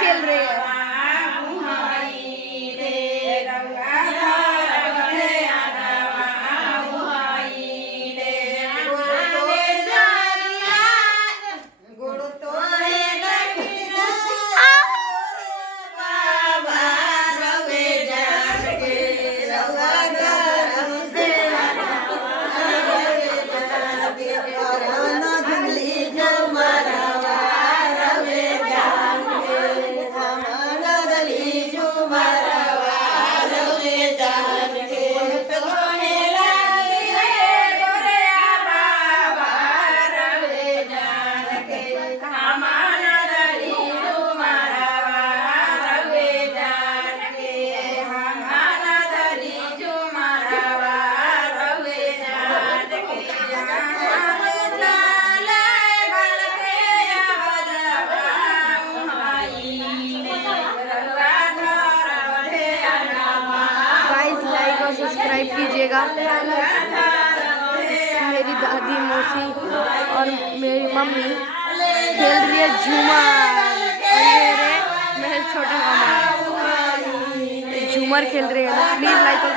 खेल रहे हैं। सब्सक्राइब कीजिएगा। मेरी दादी मौसी और मेरी मम्मी खेल रही है झूमर और ये मेरे छोटे मामा झूमर खेल रहे हैं। प्लीज लाइक और